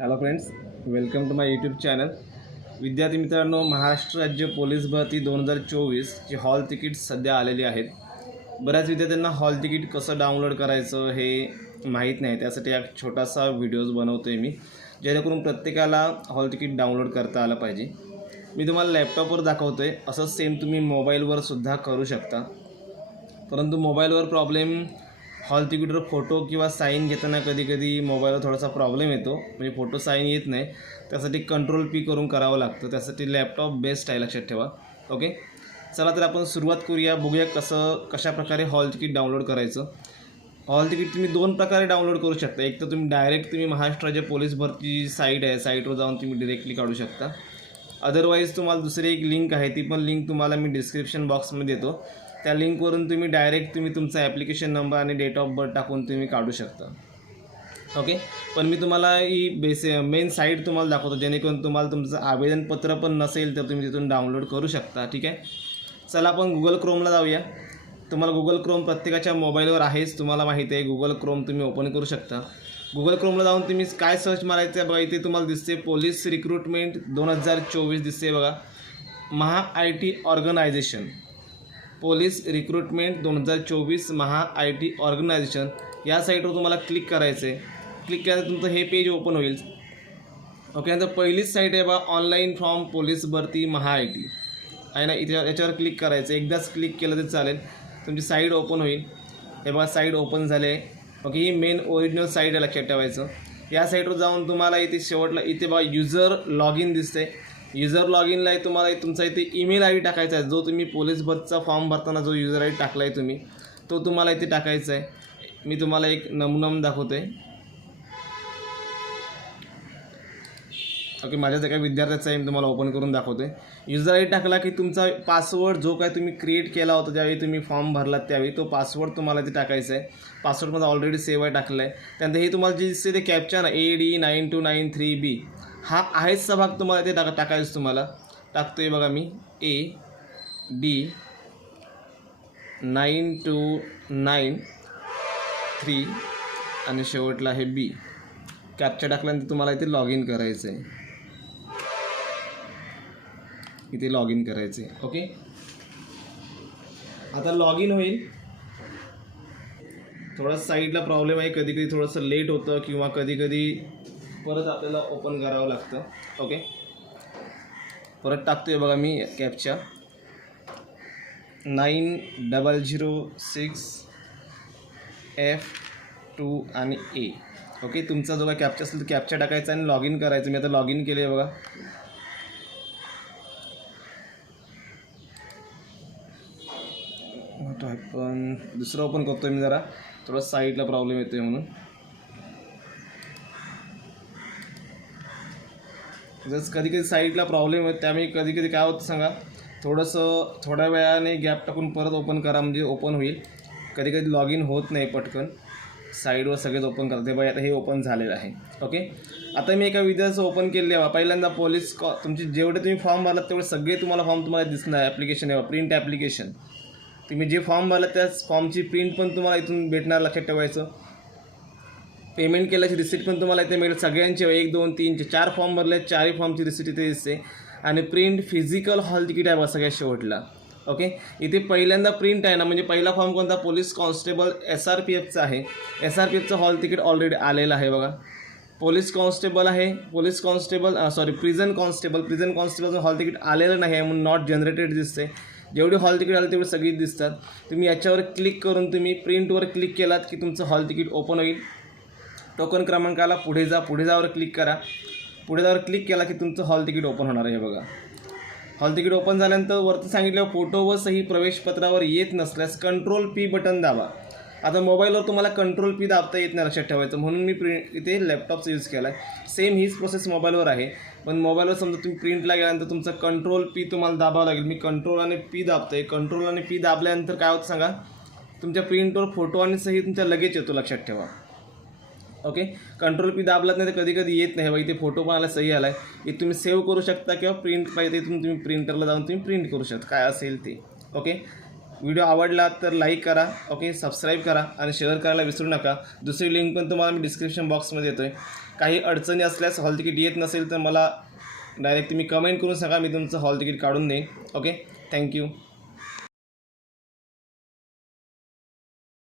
Hello friends welcome to my YouTube channel विद्यार्थी मित्रांनो महाराष्ट्र राज्य पोलीस भरती दोन हजार चोवीसची हॉल तिकीट सध्या आलेली आहेत. बऱ्याच विद्यार्थ्यांना हॉल तिकीट कसं डाउनलोड करायचं हे माहीत नाही. त्यासाठी एक छोटासा व्हिडिओज बनवतो आहे मी जेणेकरून प्रत्येकाला हॉल तिकीट डाउनलोड करता आलं पाहिजे. मी तुम्हाला लॅपटॉपवर दाखवतो आहे असंच सेम तुम्ही मोबाईलवर सुद्धा करू शकता. परंतु मोबाईलवर प्रॉब्लेम हॉल तिकीटवर फोटो किंवा साईन घेताना कधी कधी मोबाईलवर थोडासा प्रॉब्लेम येतो. म्हणजे फोटो साईन येत नाही. त्यासाठी कंट्रोल पी करून करावं लागतं. त्यासाठी लॅपटॉप बेस्ट आहे लक्षात ठेवा. ओके? चला तर आपण सुरुवात करूया. बघूया कसं कशाप्रकारे हॉल तिकीट डाउनलोड करायचं. हॉल तिकीट तुम्ही दोन प्रकारे डाउनलोड करू शकता. एक तर तुम्ही डायरेक्ट तुम्ही महाराष्ट्राच्या पोलीस भरती साईट आहे. साईटवर जाऊन तुम्ही डिरेक्टली काढू शकता. अदरवाईज तुम्हाला दुसरी एक लिंक आहे. ती पण लिंक तुम्हाला मी डिस्क्रिप्शन बॉक्समध्ये देतो. त्या लिंकवरून तुम्ही डायरेक्ट तुम्ही तुमचा ॲप्लिकेशन नंबर आणि डेट ऑफ बर्थ टाकून तुम्ही काढू शकता. ओके? पण मी तुम्हाला ही बेस मेन साईट तुम्हाला दाखवतो जेणेकरून तुम्हाला तुमचं आवेदनपत्र पण नसेल तर तुम्ही तिथून डाउनलोड करू शकता ठीक आहे? चला आपण गुगल क्रोमला जाऊया. तुम्हाला गुगल क्रोम प्रत्येकाच्या मोबाईलवर आहेच तुम्हाला माहिती आहे गुगल क्रोम तुम्ही ओपन करू शकता. गुगल क्रोमला जाऊन तुम्ही काय सर्च मारायचं आहे बघा इथे तुम्हाला दिसते पोलीस रिक्रुटमेंट दोन हजार चोवीस दिसते बघा. Maha I T organisation police recruitment दोन हजार चोवीस महा आय टी ऑर्गनायझेशन या साईटवर तुम्हाला क्लिक करायचं आहे. क्लिक केल्यानंतर तुमचं हे पेज ओपन होईल. ओके नंतर पहिलीच साईट आहे बा ऑनलाईन फॉर्म पोलीस भरती महा आय टी. आहे ना इथे याच्यावर क्लिक करायचं एकदाच क्लिक केलं तर चालेल. तुमची साईट ओपन होईल. हे बघा साईट ओपन झाले ओके ही मेन ओरिजिनल साईट आहे लक्षात ठेवायचं. या साईटवर जाऊन तुम्हाला इथे शेवटला इथे बघा युजर लॉग इन दिसते युजर लॉग इनला आहे तुम्हाला तुमचा इथे ईमेल आय डी टाकायचा आहे. जो तुम्ही पोलीस भरतीचा फॉर्म भरताना जो युजर आय डी टाकला आहे तुम्ही तो तुम्हाला इथे टाकायचा आहे. मी तुम्हाला एक नमुना दाखवतो. आहे ओके माझ्या ज्या काही विद्यार्थ्याचा आहे मी तुम्हाला ओपन करून दाखवतो. आहे युजर आय डी टाकला की तुमचा पासवर्ड जो काय तुम्ही क्रिएट केला होता ज्यावेळी तुम्ही फॉर्म भरलात त्यावेळी तो पासवर्ड तुम्हाला ते टाकायचा आहे. पासवर्ड माझा ऑलरेडी सेव्ह आहे टाकला आहे त्यानंतर हे तुम्हाला जे दिसते ते कॅप्चा ना A D nine two nine three B हा आहेचचा भाग तुम्हाला ते टाका टाकायचं तुम्हाला. टाकतो आहे बघा मी. A D nine two nine three आणि शेवटला आहे बी कॅप्चा टाकल्यानंतर तुम्हाला इथे लॉग इन करायचं आहे इथे लॉग इन करायचं आहे ओके आता लॉग इन होईल. थोडा साईडला प्रॉब्लेम आहे. कधी कधी थोडंसं लेट होतं किंवा कधी कधी परत आपल्याला ओपन करावं लागतं. ओके परत टाकतोय बघा मी captcha nine double zero six F two आणि ए ओके तुमचा जो काय कॅप्चा असेल तो कॅप्चा टाकायचा आणि लॉग इन करायचं. मी आता लॉग इन केले बघा पण दुसरं ओपन करतोय मी जरा. थोडं साईडला प्रॉब्लेम येतोय म्हणून. जसं कधी कधी साईडला प्रॉब्लेम आहे त्यामुळे कधी कधी काय होतं सांगा थोडंसं थोड्या वेळाने गॅप टाकून परत ओपन करा म्हणजे ओपन होईल. कधी कधी लॉग इन होत नाही पटकन साईडवर सगळेच ओपन करते बाई आता हे ओपन झालेलं आहे. ओके? आता मी एका विद्यार्थ्याचं ओपन केले आहे पहिल्यांदा पोलीस कॉ तुमचे जेवढे तुम्ही फॉर्म भरलात तेवढे सगळे तुम्हाला फॉर्म तुम्हाला दिसणार ॲप्लिकेशन आहे प्रिंट ॲप्लिकेशन तुम्ही जे फॉर्म भरला त्याच फॉर्मची प्रिंट पण तुम्हाला इथून भेटणार लक्षात ठेवायचं. पेमेंट केल्याची रिसिप्ट पण तुम्हाला इथे मिळेल. सगळ्यांचे एक दोन तीनचे चार फॉर्म भरले चारही फॉर्मची रिसिप्ट इथे दिसते. आणि प्रिंट फिजिकल हॉल तिकीट आहे बघा सगळ्यात शेवटला. ओके इथे पहिल्यांदा प्रिंट आहे ना म्हणजे पहिला फॉर्म कोणता? Police constable S R P एफचा आहे. एस आर पी एफचं हॉल तिकीट ऑलरेडी आलेलं आहे बघा. पोलीस कॉन्स्टेबल आहे. Police constable sorry prison constable. Prison कॉन्स्टेबलचं hall ticket आलेलं नाही आहे म्हणून नॉट जनरेटेड दिसते जेवढी हॉल तिकीट आली तेवढे सगळी दिसतात. तुम्ही याच्यावर क्लिक करून तुम्ही प्रिंटवर क्लिक केलात की तुमचं हॉल तिकीट ओपन होईल. टोकन क्रमांकाला पुढे जा पुढे जावर क्लिक करा. पुढे जावर क्लिक केला की तुमचं हॉल तिकीट ओपन होणार आहे बघा. हॉल तिकीट ओपन झाल्यानंतर वरती सांगितलं फोटो व सही प्रवेशपत्रावर येत नसल्यास कंट्रोल पी बटन दाबा. आता मोबाईलवर तुम्हाला कंट्रोल पी दाबता येत नाही लक्षात ठेवायचं. म्हणून मी प्रिंट इथे लॅपटॉपचा यूज केला आहे सेम हीच प्रोसेस मोबाईलवर आहे. पण मोबाईलवर समजा तुम्ही प्रिंटला गेल्यानंतर तुमचं कंट्रोल पी तुम्हाला दाबावं लागेल. मी कंट्रोल आणि पी दाबतोय. कंट्रोल आणि पी दाबल्यानंतर काय होतं सांगा? तुमच्या प्रिंटवर फोटो आणि सही तुमच्या लगेच येतो लक्षात ठेवा. ओके कंट्रोल पी दाबलात नाही तर कधी कधी येत नाही. बघा इथे फोटो पण आला सही आला आहे तुम्ही सेव्ह करू शकता किंवा प्रिंट पाहिजे इथून तुम्ही प्रिंटरला जाऊन तुम्ही प्रिंट करू शकता. काय असेल ते. ओके व्हिडिओ आवडला तर लाईक करा. ओके सबस्क्राईब करा आणि शेअर करायला विसरू नका. दुसरी लिंक पण तुम्हाला मी डिस्क्रिप्शन बॉक्समध्ये देतो आहे काही अडचणी असल्यास हॉल तिकीट येत नसेल तर मला डायरेक्ट तुम्ही कमेंट करून सांगा. मी तुमचं हॉल तिकीट काढून देईन. Okay thank you